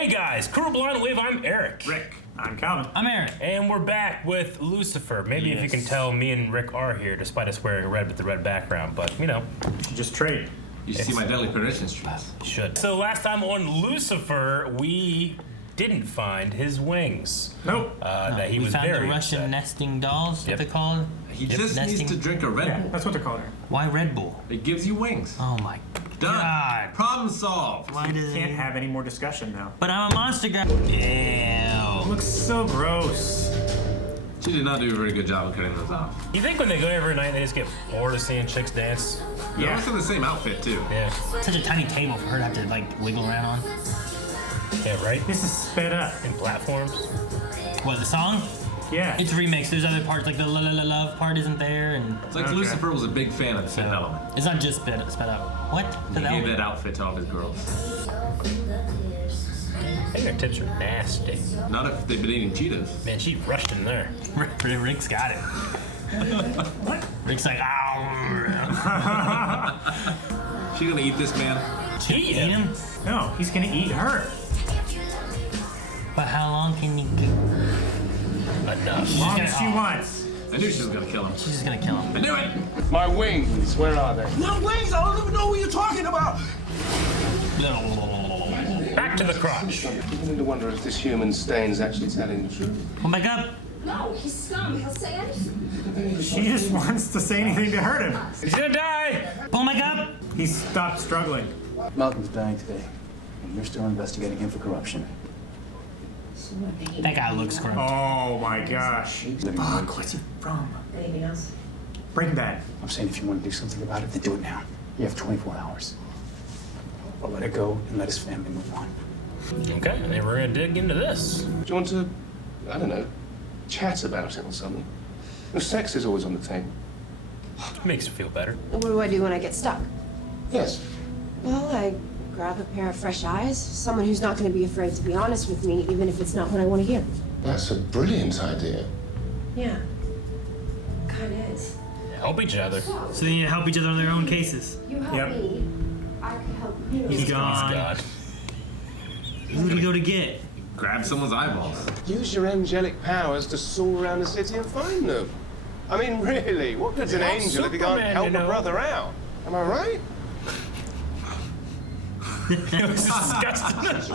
Hey guys, Crew Blind Wave, I'm Eric. Rick. I'm Calvin. I'm Aaron. And we're back with Lucifer. Maybe if you can tell, me and Rick are here, despite us wearing red with the red background, but you know. Just trade. You should see my deadly prediction streaks. Should. So last time on Lucifer, we didn't find his wings. Nope. That he we was found very the Russian upset. nesting dolls, what they call it. He just needs to drink a Red Yeah, Bull. that's what they're calling her. Why Red Bull? It gives you wings. Oh my Done. God. Problem solved. Why does Can't it? have any more discussion now. But I'm a monster guy. Ew. Looks so gross. She did not do a very good job of cutting those off. You think when they go every night, they just get bored of seeing chicks dance? They're Yeah. also in the same outfit too. Yeah. Such a tiny table for her to have to like wiggle around on. Yeah, right? This is sped up. In platforms. What, the song? Yeah. It's remixed. There's other parts, like the la la la love part isn't there, and It's like Okay. Lucifer was a big fan of the fifth element. it's not just sped up. What? He Fifth gave Element? that outfit to all his girls. Fingertips are nasty. Not if they've been eating Cheetos. Man, she rushed in there. Rick's got it. What? Rick's like, ow. She gonna eat this man? Eat Eat him. him? No, he's gonna eat her. But how long can he go? Enough. As long as she wants. I knew she was gonna kill him. She's just gonna kill him. I knew it! My wings, where are they? My wings, I don't even know what you're talking about. Back to the crotch. I'm beginning to wonder if this human stain's actually telling the truth. Come back up. No, he's scum. He'll say anything. She just wants to say anything to hurt him. He's gonna die. Pull him back up. He stopped struggling. Malcolm's dying today, and you're still investigating him for corruption. That guy looks corrupt. Oh my gosh. Fuck, What's he from? Anything else? Breaking Bad. I'm saying if you want to do something about it, then do it now. You have 24 hours. Or let it go and let his family move on. Okay, and then we're gonna dig into this. Do you want to, I don't know, chat about it or something? The sex is always on the table. Makes you feel better. What do I do when I get stuck? Yes. Well, I grab a pair of fresh eyes, someone who's not going to be afraid to be honest with me, even if it's not what I want to hear. That's a brilliant idea. Yeah, kind of is. Help each other. So they need to help each other on their own cases. You help Yep. me, I can help you. He's gone. God. Who do we go to get? Grab someone's eyeballs. Use your angelic powers to saw around the city and find them. I mean, really, what good's an angel if you can't Superman, help you know. a brother out? Am I right? It was disgusting.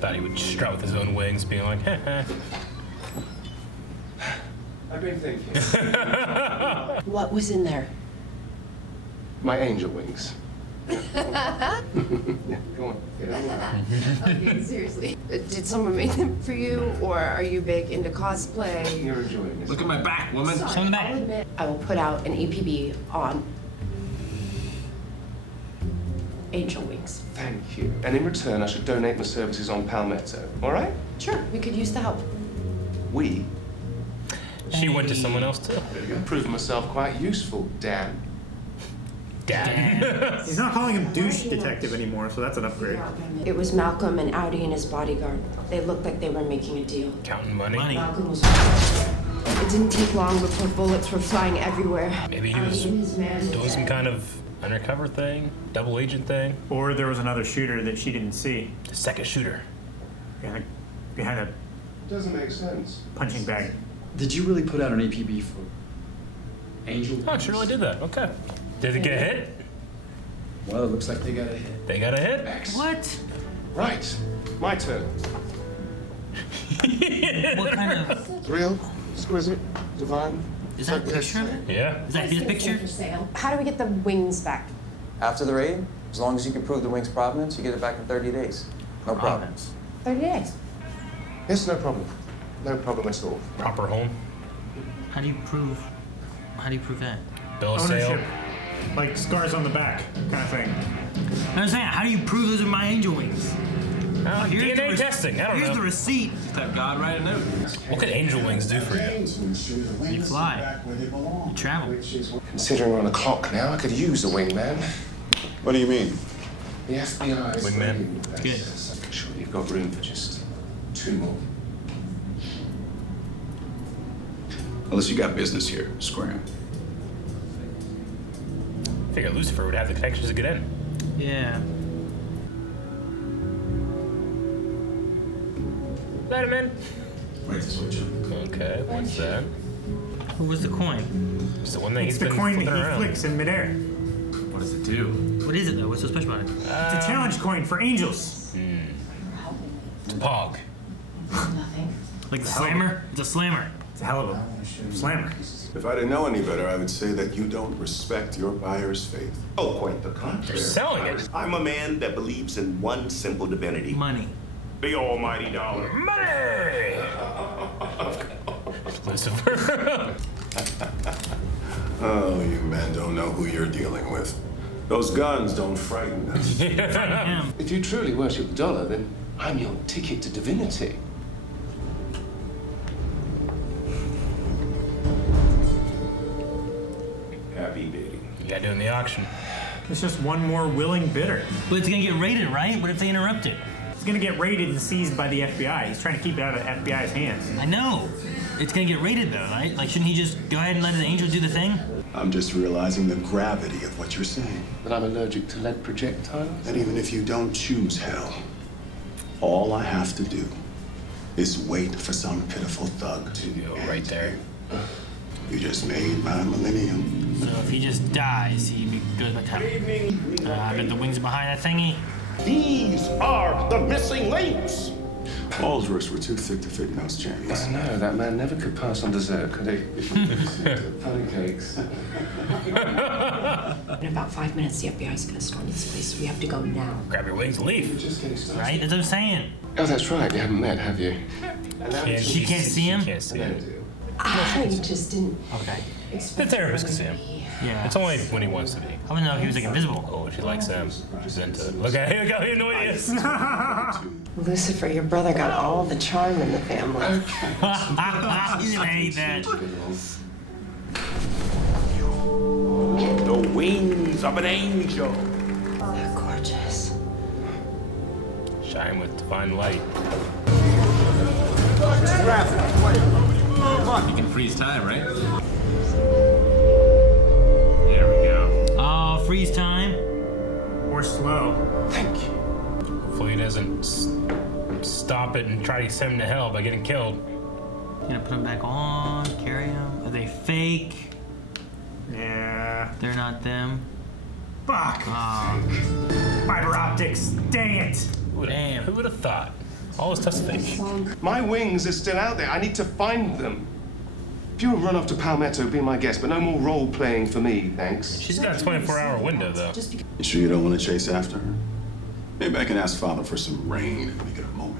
Thought he would strut with his own wings, being like, heh heh. I've been thinking. What was in there? My angel wings. Yeah, go on. Get it out. Okay, seriously. Did someone make them for you, or are you big into cosplay? You're enjoying this. Look at my back, woman. Come back. I'll admit, I will put out an APB on angel wings. Thank you. And in return, I should donate my services on Palmetto. All right? Sure, we could use the help. We. She went to someone else too. I've proven myself quite useful, Dan. Dad. He's not calling him douche detective anymore, so that's an upgrade. It was Malcolm and Audi and his bodyguard. They looked like they were making a deal. Counting money. Money. Malcolm was. It didn't take long before bullets were flying everywhere. Maybe he was Audi and his man doing some kind of undercover thing, double agent thing. Or there was another shooter that she didn't see. The second shooter. Behind a Doesn't make sense. punching bag. Did you really put out an APB for Angel? Oh, she really did that. Okay. Did it get a hit? Well, it looks like they got a hit. They got a hit? What? Right. My turn. What kind of? Real, exquisite, divine. Is that a picture of it? Yeah. Is that his picture? How do we get the wings back? After the raid, as long as you can prove the wing's provenance, you get it back in 30 days. No problem. 30 days. Yes, no problem. No problem at all. Proper home. How do you prove that? Bill of sale. Ownership. Like scars on the back, kind of thing. I'm saying, how do you prove those are my angel wings? Oh, Here's the DNA rec- testing. I don't Here's know. the receipt. Just have God write a note. What could angel wings do for you? You fly. You travel. Considering we're on the clock now, I could use a wingman. What do you mean? The FBI is Wingman. ready with Good. access. I'm sure you've got room for just 2 more. Unless you got business here, square. Figure Lucifer would have the connections to get in. Yeah. Let him in. Right this way, Jim. Okay, what's that? Who was the coin? It's the one that It's he's the been coin flipping that he around. flicks in midair. What does it do? What is it though? What's so special about it? It's a challenge coin for angels. It's a pog. Nothing. Like the slammer? It's a slammer. It's a hell of a slammer. If I didn't know any better, I would say that you don't respect your buyer's faith. Oh, quite the They're contrary. selling it. I'm a man that believes in one simple divinity. Money. The almighty dollar. Money! Lucifer. Oh, you men don't know who you're dealing with. Those guns don't frighten us. Him. If you truly worship the dollar, then I'm your ticket to divinity. Happy bidding. You gotta do it in the auction. It's just one more willing bidder. But it's gonna get raided, right? What if they interrupt it? It's gonna get raided and seized by the FBI. He's trying to keep it out of the FBI's hands. I know. It's gonna get raided though, right? Like, shouldn't he just go ahead and let the angel do the thing? I'm just realizing the gravity of what you're saying. That I'm allergic to lead projectiles? And even if you don't choose hell, all I have to do is wait for some pitiful thug to Go right there. You just made my millennium. So if he just dies, he goes back to heaven. I bet the wings are behind that thingy. These are the missing links. Paul's wrists were too thick to fit in those jammies. I know, that man never could pass on dessert, could he? Pancakes. In about 5 minutes, the FBI is going to storm this place. We have to go now. Grab your wings and leave. Right? That's what I'm saying. Oh, that's right, you haven't met, have you? She can't see him? She can't see him. I just didn't Okay. The therapist can see him. Yeah. It's only when he wants to be. I don't know if he was like invisible. Oh, she likes him. She's into it. Look at him. Look how you know he is. Lucifer, your brother got all the charm in the family. He's gonna hate that. The wings of an angel. They're gorgeous. Shine with divine light. You can freeze time, right? There we go. Oh, freeze time. Or slow. Thank you. Hopefully he doesn't stop it and try to send him to hell by getting killed. Gonna put them back on, carry them. Are they fake? Yeah. They're not them. Fuck. Oh, Fiber optics. Dang it. damn. Who would have thought? All this stuff's fake. My wings are still out there. I need to find them. If you run off to Palmetto, be my guest, but no more role-playing for me, thanks. She's got a 24-hour window, though. You sure you don't want to chase after her? Maybe I can ask Father for some rain if we get a moment.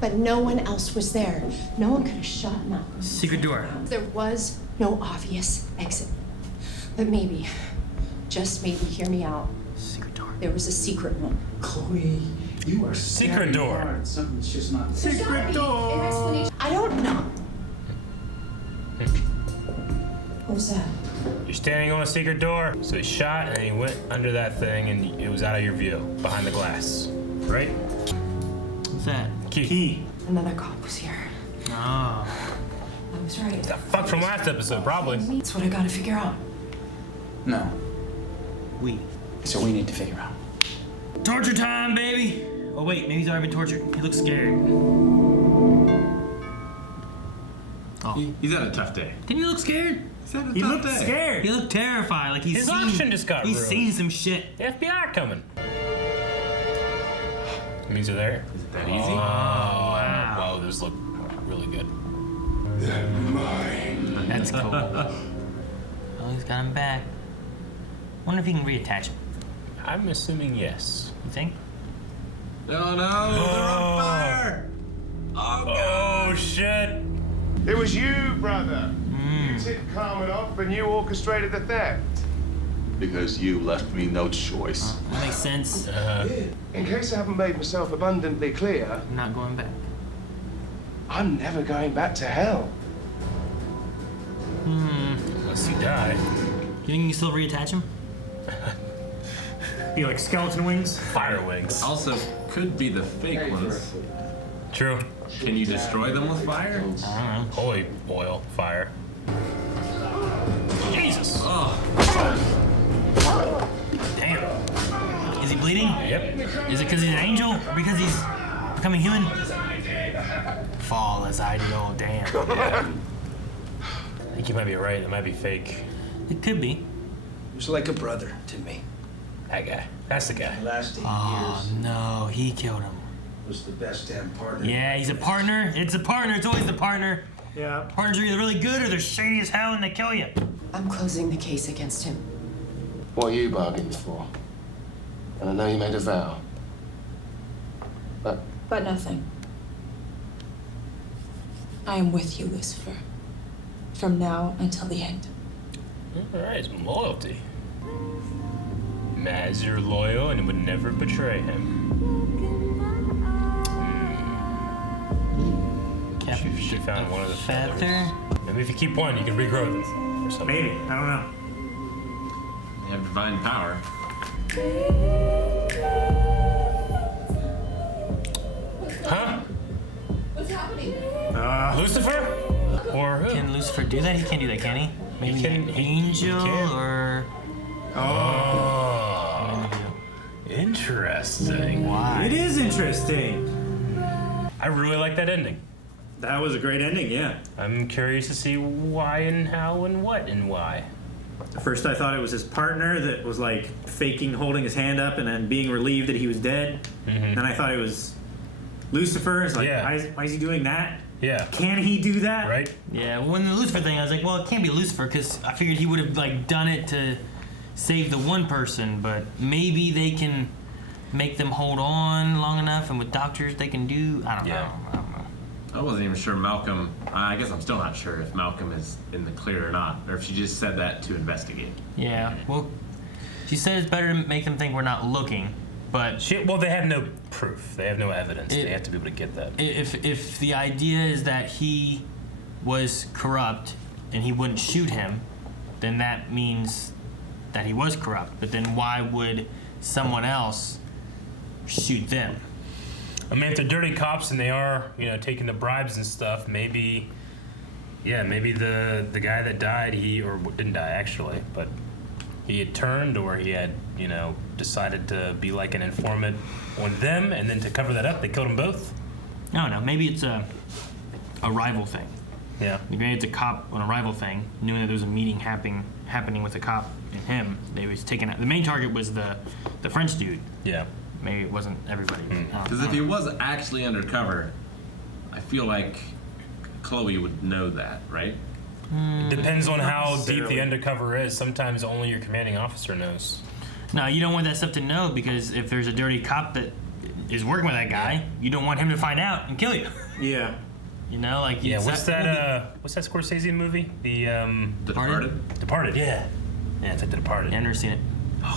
But no one else was there. No one could have shot Malcolm. Secret door. There was no obvious exit. But maybe, just maybe, hear me out. Secret door. There was a secret one. Chloe, you are Secret stabbing door. hard. Something's just not. Secret door. I don't know. What was that? You're standing on a secret door. So he shot and he went under that thing and it was out of your view, behind the glass. Right? What's that? Key. Another cop was here. Oh. I was right. The fuck from last episode, probably. That's what I gotta figure out. No. We. So we need to figure out. Torture time, baby! Oh wait, maybe he's already been tortured. He looks scared. Oh. He's had a tough day. Didn't he look scared? He's had a He tough looked day. scared. He looked terrified, like he's His seen, auction just got he's ruined. seen some shit. The FBI coming. It means they're there. Is it that easy? Oh, wow. Wow, those look really good. That's cool. Oh, he's got him back. Wonder if he can reattach him. I'm assuming yes. You think? No, no, they're on fire! Oh, God. Oh, shit. It was you, brother. You tipped Carmen off and you orchestrated the theft. Because you left me no choice. That makes sense. In case I haven't made myself abundantly clear, I'm not going back. I'm never going back to hell. Unless you die. You think you can still reattach him? Be like skeleton wings. Fire wings. Also, could be the fake ones. True. Can you destroy them with fire? I don't know. Holy oil, fire. Jesus. Oh, Damn. Is he bleeding? Yep. Is it because he's an angel or because he's becoming human? Fall as I do. Oh, damn. Yeah. I think you might be right. It might be fake. It could be. He was like a brother to me. That guy. That's the guy. The last 8 Oh, years no. He killed him. was the best damn partner. Yeah, he's a partner. It's a partner. It's always the partner. Yeah. Partners are either really good or they're shady as hell and they kill you. I'm closing the case against him. What are you bargaining for? And I know you made a vow. But nothing. I am with you, Lucifer. From now until the end. All right, some loyalty. Maz, you're loyal and would never betray him. She found one of the feathers. Maybe if you keep one, you can regrow them or something. Maybe. I don't know. You have divine power. Huh? What's happening? Lucifer? Or who? Can Lucifer do that? He can't do that, can he? Maybe an angel or... Oh. Interesting. Why? It is interesting. I really like that ending. That was a great ending, yeah. I'm curious to see why and how and what and why. At first I thought it was his partner that was like faking holding his hand up and then being relieved that he was dead. Mm-hmm. Then I thought it was Lucifer. It's like, Yeah. why is he doing that? Yeah. Can he do that? Right? Yeah, well, when the Lucifer thing, I was like, well, it can't be Lucifer because I figured he would have like done it to save the one person, but maybe they can make them hold on long enough, and with doctors they can do. I don't know. I wasn't even sure Malcolm. I guess I'm still not sure if Malcolm is in the clear or not, or if she just said that to investigate. Yeah. Well, she said it's better to make them think we're not looking, but well, they have no proof. They have no evidence. They have to be able to get that. If the idea is that he was corrupt and he wouldn't shoot him, then that means that he was corrupt. But then why would someone else shoot them? I mean, if they're dirty cops and they are, taking the bribes and stuff, maybe the guy that died, or didn't die actually, but he had turned, or he had, decided to be like an informant on them, and then to cover that up, they killed them both. No, maybe it's a rival thing. Yeah. Maybe it's a cop on a rival thing, knowing that there was a meeting happening with a cop and him. They was taking out. The main target was the French dude. Yeah. Maybe it wasn't everybody. Because if he was actually undercover, I feel like Chloe would know that, right? It depends on how deep the undercover is. Sometimes only your commanding officer knows. No, you don't want that stuff to know, because if there's a dirty cop that is working with that guy, you don't want him to find out and kill you. Yeah. What's that Scorsese movie? The Departed. Departed. Yeah. Yeah, it's like The Departed. Yeah, I've never seen it.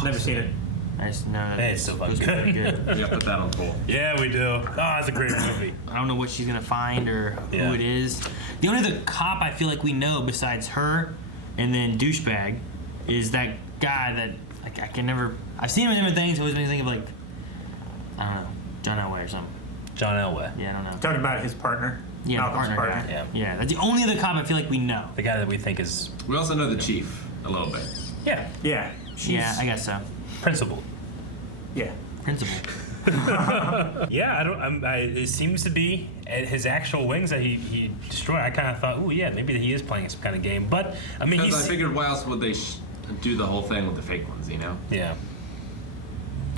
Never seen it. I just know that It's so fucking good. good. We gotta put that on poll. Yeah, we do. Oh, it's a great movie. I don't know what she's gonna find or who it is. The only other cop I feel like we know besides her and then douchebag is that guy that I can never. I've seen him in different things. Always makes me think of like, I don't know, John Elway or something. John Elway. Yeah, I don't know. Talking about his partner. Yeah, Malcolm's partner. partner. Guy. Yeah, that's the only other cop I feel like we know. The guy that we think is. We also know the chief a little bit. Yeah. Yeah. Yeah, I guess so. Principal. Yeah. Principal. Yeah, it seems to be his actual wings that he destroyed. I kind of thought, oh yeah, maybe he is playing some kind of game. But I mean, I figured, why else would they do the whole thing with the fake ones? Yeah.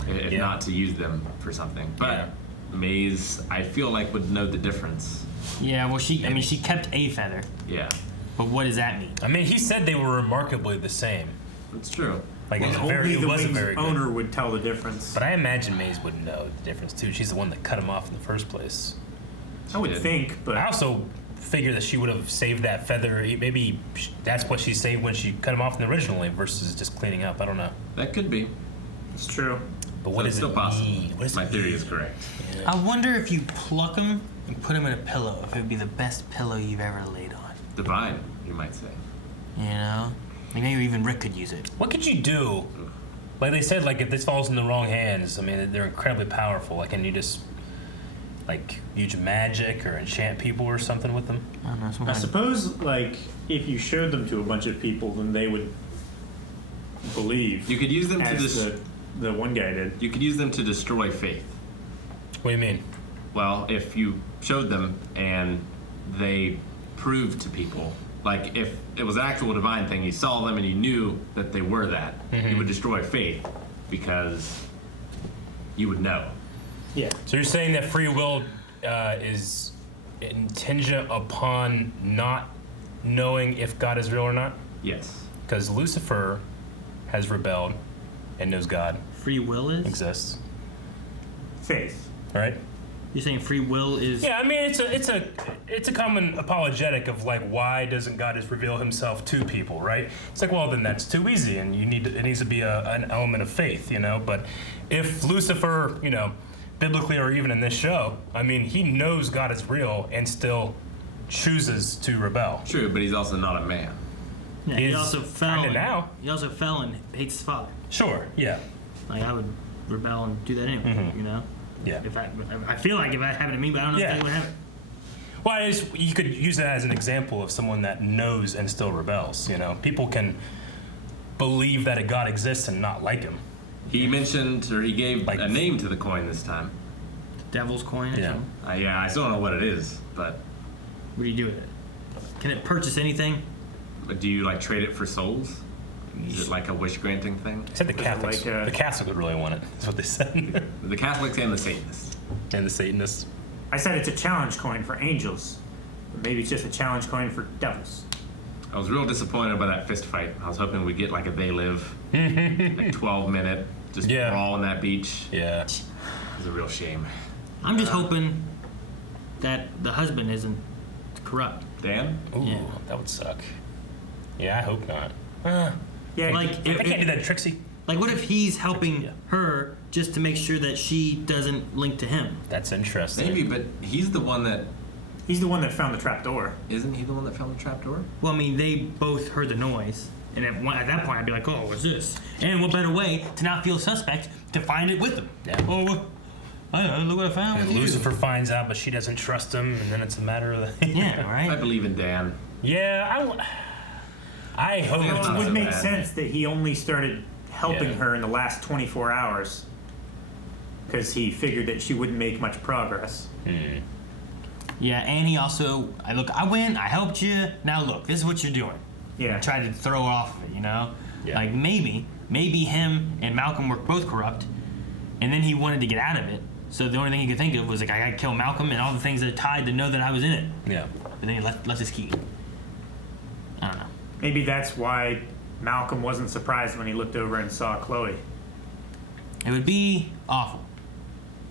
If not to use them for something. But Maze, I feel like would know the difference. Yeah, well, she kept a feather. Yeah. But what does that mean? I mean, he said they were remarkably the same. That's true. Like Well, it only the wasn't Wings very good. owner would tell the difference. But I imagine Maze would know the difference too. She's the one that cut him off in the first place. I would think, but I also figure that she would have saved that feather. Maybe that's what she saved when she cut him off originally versus just cleaning up. I don't know. That could be. It's true. But what it's does still it possible. mean? What does My it theory mean? is correct. I wonder if you pluck them and put them in a pillow, if it would be the best pillow you've ever laid on. Divine, you might say. You know? Like maybe even Rick could use it. What could you do? Like they said, like if this falls in the wrong hands, I mean, they're incredibly powerful. Like, can you just like use magic or enchant people or something with them? I don't know. I suppose, like, if you showed them to a bunch of people, then they would believe. You could use them to the one guy did. You could use them to destroy faith. What do you mean? Well, if you showed them and they proved to people, like if it was an actual divine thing, you saw them and you knew that they were that, you would destroy faith because you would know. Yeah. So you're saying that free will is contingent upon not knowing if God is real or not? Yes. Because Lucifer has rebelled and knows God Free will exists. Faith. Right? You're saying free will is? Yeah, I mean it's a common apologetic of like, why doesn't God just reveal Himself to people, right? It's like, well, then that's too easy, and it needs to be an element of faith, you know. But if Lucifer, you know, biblically or even in this show, I mean, he knows God is real and still chooses to rebel. True, but he's also not a man. Yeah, he He's also fell. kinda now. He also fell and hates his father. Sure. Yeah. Like I would rebel and do that anyway. You know. Yeah. If I feel like if that happened to me, but I don't know if that would happen. Well, you could use it as an example of someone that knows and still rebels. You know, people can believe that a God exists and not like Him. He mentioned, or he gave a name to the coin this time. Devil's coin. Or something? Yeah, I still don't know what it is, but what do you do with it? Can it purchase anything? Do you like trade it for souls? Is it like a wish granting thing? They said the Catholics. The Catholics would really want it. That's what they said. The Catholics and the Satanists. And the Satanists. I said it's a challenge coin for angels. But maybe it's just a challenge coin for devils. I was real disappointed by that fist fight. I was hoping we'd get like a They Live, like 12-minute, just brawl on that beach. Yeah. It was a real shame. I'm just hoping that the husband isn't corrupt. Dan? Ooh, that would suck. Yeah, I hope not. Yeah, like I can't do that to Trixie. Like, what if he's helping her just to make sure that she doesn't link to him? That's interesting. Maybe, but he's the one that... He's the one that found the trap door. Isn't he the one that found the trap door? Well, I mean, they both heard the noise. And at that point, I'd be like, oh, what's this? And what better way to not feel suspect to find it with them? Yeah. Oh, I don't know, look what I found And with Lucifer finds out, but she doesn't trust him, and then it's a matter of the... Yeah, right? I believe in Dan. Yeah, I hope it's Well, it not would so make bad. sense that he only started helping her in the last 24 hours because he figured that she wouldn't make much progress. Yeah, and he also, I win, I helped you, now look, this is what you're doing. Yeah. I tried to throw her off of it, you know? Yeah. Like, maybe him and Malcolm were both corrupt, and then he wanted to get out of it. So the only thing he could think of was, like, I gotta kill Malcolm and all the things that are tied to know that I was in it. Yeah. But then he left his key. I don't know. Maybe that's why Malcolm wasn't surprised when he looked over and saw Chloe. It would be awful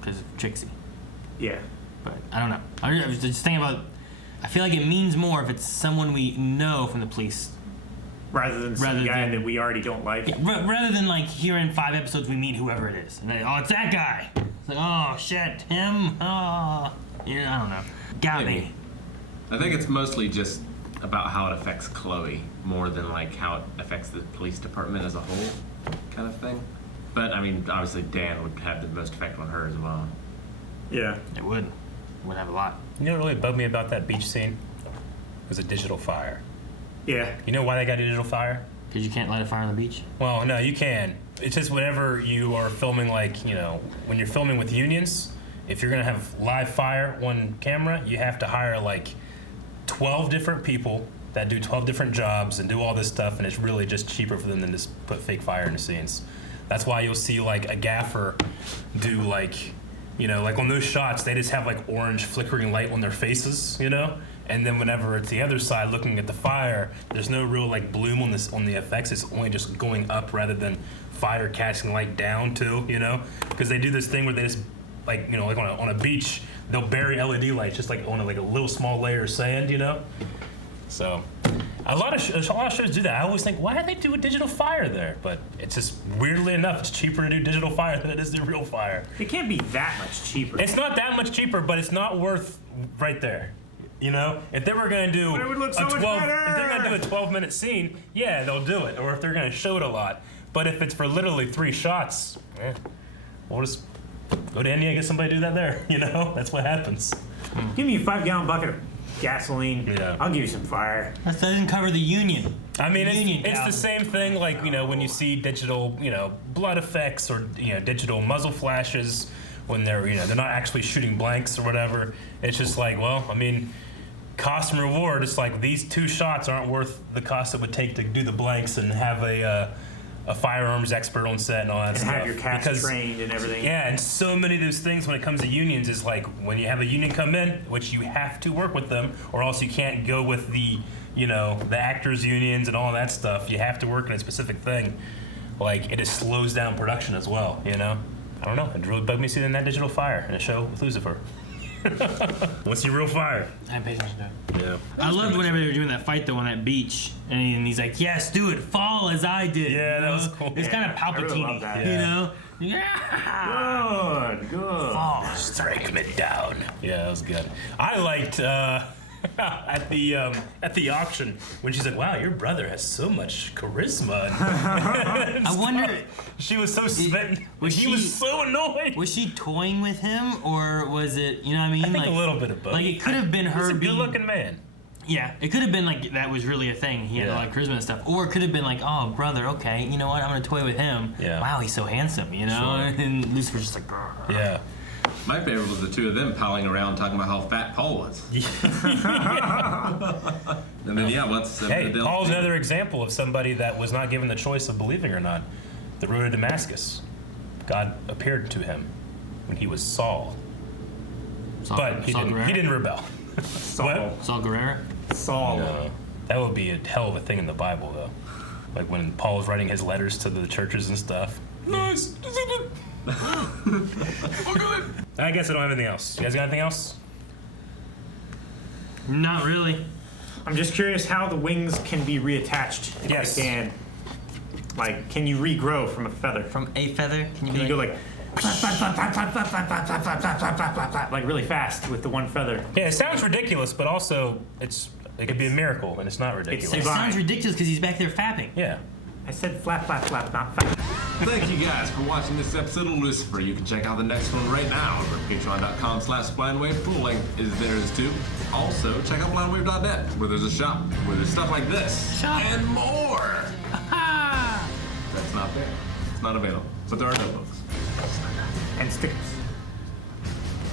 because of Trixie. Yeah. But I don't know. I was just thinking about, I feel like it means more if it's someone we know from the police. Rather than some guy that we already don't like. Yeah, rather than like here in 5 episodes we meet whoever it is. And then, oh, it's that guy. It's like, oh, shit, him. Oh. Yeah, I don't know. Got me. I think it's mostly just about how it affects Chloe more than like how it affects the police department as a whole kind of thing. But I mean, obviously Dan would have the most effect on her as well. Yeah. It would. Would have a lot. You know what really bugged me about that beach scene? Was a digital fire. Yeah. You know why they got digital fire? Because you can't light a fire on the beach? Well, no, you can. It's just whenever you are filming, like, you know, when you're filming with unions, if you're going to have live fire on camera, you have to hire, like, 12 different people that do 12 different jobs and do all this stuff, and it's really just cheaper for them than just put fake fire in the scenes. That's why you'll see, like, a gaffer do, like, you know, like on those shots, they just have, like, orange flickering light on their faces, you know? And then whenever it's the other side looking at the fire, there's no real like bloom on the effects. It's only just going up rather than fire casting light down too, you know? Because they do this thing where they just like, you know, like on a beach, they'll bury LED lights just like on a little small layer of sand, you know? So a lot of shows do that. I always think, why do they do a digital fire there? But it's just weirdly enough, it's cheaper to do digital fire than it is to do real fire. It can't be that much cheaper. It's not that much cheaper, but it's not worth right there. You know, if they were going to do But it would look so much if they're going better. to do a 12-minute scene, yeah, they'll do it. Or if they're going to show it a lot. But if it's for literally 3 shots, we'll just go to India and get somebody to do that there. You know, that's what happens. Give me a 5-gallon bucket of gasoline. Yeah. I'll give you some fire. That doesn't cover the union. I mean, Union it's the Calvin. same thing, like, when you see digital, blood effects or, digital muzzle flashes when they're, they're not actually shooting blanks or whatever. It's just like, well, I mean, cost and reward, it's like these 2 shots aren't worth the cost it would take to do the blanks and have a firearms expert on set and all that And stuff. have your cast trained and everything. Yeah, and so many of those things when it comes to unions is like when you have a union come in, which you have to work with them, or else you can't go with the, the actors unions and all that stuff. You have to work in a specific thing. Like, it just slows down production as well, I don't know. It really bugged me seeing that digital fire in a show with Lucifer. What's your real fire? I have patience to do it. Yeah. I loved whenever they were doing that fight though on that beach, and he's like, "Yes, do it, fall as I did." Yeah, that was cool. It's kind of I really Palpatine, love that. Yeah. Good. Fall. Strike me down. Yeah, that was good. I liked at the auction when she's like, "Wow, your brother has so much charisma." I wonder. She was so smitten. He was so annoyed. Was she toying with him, or was it? You know what I mean? I think a little bit of both. Like it could have been her He's a being. good-looking man. Yeah, it could have been like that was really a thing. He had a lot of charisma and stuff, or it could have been like, "Oh, brother, okay, you know what? I'm gonna toy with him. Yeah. Wow, he's so handsome, Sure. And Lucifer's just like, "Grr." Yeah. My favorite was the 2 of them palling around talking about how fat Paul was. And then, once... Hey, Paul's another example of somebody that was not given the choice of believing or not. The road to Damascus. God appeared to him when he was Saul. But he didn't rebel. Saul. Saul Guerrero. Saul. No, that would be a hell of a thing in the Bible, though. Like when Paul was writing his letters to the churches and stuff. Nice. I guess I don't have anything else. You guys got anything else? Not really. I'm just curious how the wings can be reattached. If Yes. they can. Like, can you regrow from a feather? From a feather? Can you go like really fast with the one feather? Yeah, it sounds ridiculous, but also it could be a miracle, and it's not ridiculous. It sounds ridiculous because he's back there fapping. Yeah. I said flap, flap, flap, not flap. Thank you guys for watching this episode of Lucifer. You can check out the next one right now over at patreon.com/blindwave. Full link is there as too. Also, check out blindwave.net where there's a shop, where there's stuff like this and more. That's not there. It's not available. But there are notebooks. And stickers.